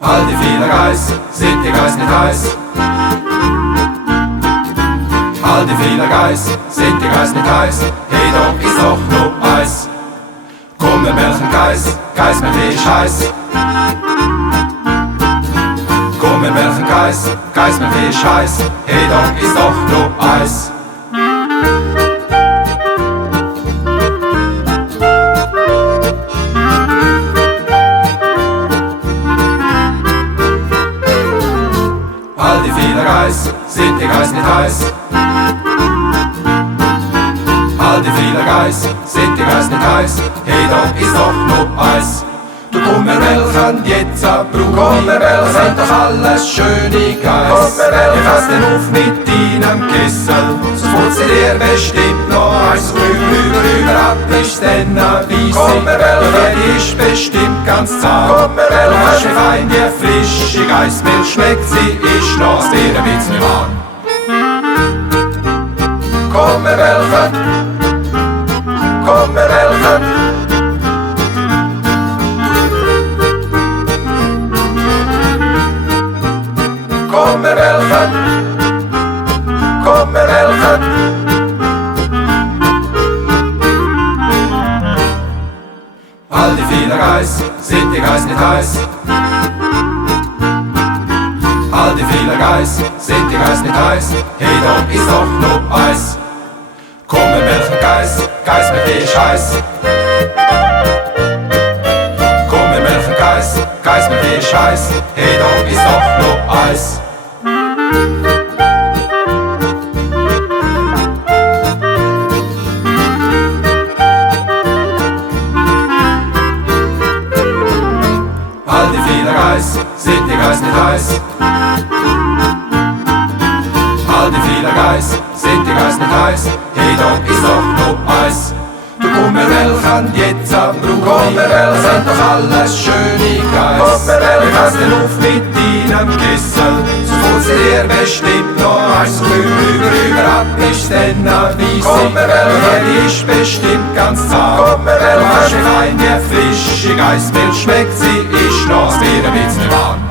All die vielen Geiss, sind die Geiss nicht heiß? All die vielen Geiss, sind die Geiss nicht heiß? Hey, doch ist doch nur Eis. Komm, wir melken Geiss, Geiss mit Fisch heiß. Komm, wir melken Geiss, Geiss mit Fisch heiß. Hey, doch ist doch nur Eis. All die vielen Geiss, sind die Geiss nicht heiß? All die vielen Geiss, sind die Geiss nicht heiß? Hey, doch ist doch nur Eis. Du komm, wir melken jetzt ab, komm, wir melken doch alles schöne Geiss. Komm, wir melken, ich fass den auf mit deinem Kessel, sonst putzt dir bestimmt noch eins. Rüber ab ist dann weiss. Komm, wir melken, die ist bestimmt ganz zart. Komm, wir melken, du hast fein die frische Geissmilch schmeckt, sie ist noch ein bisschen warm. Komm, wir melken, komm, wir melken. Komm, wir melken, komm, wir melken. All die vielen Geiss, sind die Geiss nicht heiß? All die vielen Geiss, sind die Geiss nicht heiß? Hey, doch ist doch nur Eis. Komm, wir melken Geiss, Geiss mit Fisch heiß. Komm, wir melken Geiss, Geiss mit Fisch heiß. Hey, doch ist doch nur Eis. All die vielen Geiss, sind die Geiss nicht heiß? All die vielen Geiss, sind die Geiss nicht heiß? Hey, doch ist doch nur Eis. Du komm, wir melken jetzt ab, komm, wir melken doch alles schöne Geiss. Komm, wir melken, ich fass den auf mit deinem Kessel, sonst putzt dir bestimmt noch eins. Rüber ab ist dann weiss. Komm, wir melken, die ist bestimmt ganz zart. Komm, wir melken, du hast fein die frische Geissmilch schmeckt, sie ist noch ein bisschen warm.